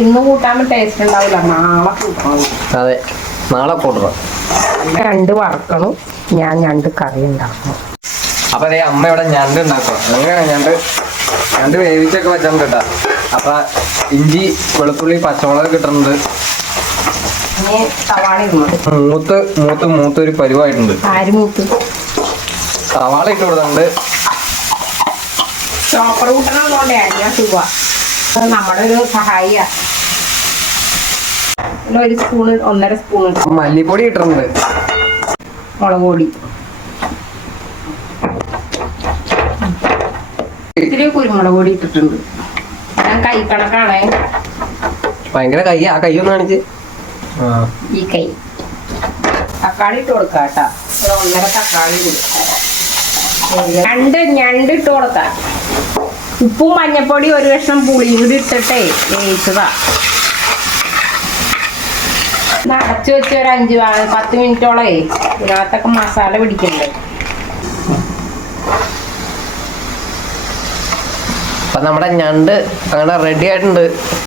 ഇന്ന് കൂട്ടാൻ ടേസ്റ്റ് ഉണ്ടാവില്ല, നാളെ കൂട്ടണം. അതെ, നാളെ കൂട്ടണം. ഞണ്ട് വറക്കണം, ഞാൻ ഞണ്ട് കറി ഉണ്ടാക്കണം. അപ്പൊ അതേ അമ്മ ഇവിടെ ഞണ്ട് ഉണ്ടാക്കണം. അങ്ങനെയാണ് ഞണ്ട് വേവിച്ചൊക്കെ വെച്ചിട്ടുണ്ട് കേട്ടാ. അപ്പൊ ഇഞ്ചി, വെളുത്തുള്ളി, പച്ചമുളക് കിട്ടുന്നുണ്ട്. മൂത്തൊരു പരിവായിട്ടുണ്ട്. സവാള ഇട്ട് കൊടുക്കുന്നുണ്ട്. ചോപ്പർ കൂട്ടണോണ്ടേ ഞാൻ സുഖ നമ്മുടെ ഒരു സഹായിയ. ഒരു സ്പൂണ്, 1.5 സ്പൂൺ മല്ലിപ്പൊടി ഇട്ടിട്ടുണ്ട്. മുളക് പൊടി, ഇത്തിരി കുരുമുളക് പൊടി ഇട്ടിട്ടുണ്ട്. ഞാൻ കൈ കണക്കാണേ. ഭയങ്കര കൈ. ആ കൈ ഒന്ന് കാണിച്ച്. ഈ കൈ. തക്കാളി ഇട്ട് കൊടുക്കാം കേട്ടാ. 1.5 തക്കാളി ഞണ്ട് ഇട്ട് കൊടുക്കാം. ഉപ്പും മഞ്ഞപ്പൊടി, ഒരു കഷ്ണം പുളിയും കൂടി ഇട്ടിട്ടേ വേവിച്ചതാ. അടച്ചു വെച്ച് ഒരു 5-10 മിനിറ്റോളേ ഇതിനകത്തൊക്കെ മസാല പിടിക്കണ്ടേ. അപ്പൊ നമ്മുടെ ഞണ്ട് അങ്ങനെ റെഡി ആയിട്ടുണ്ട്.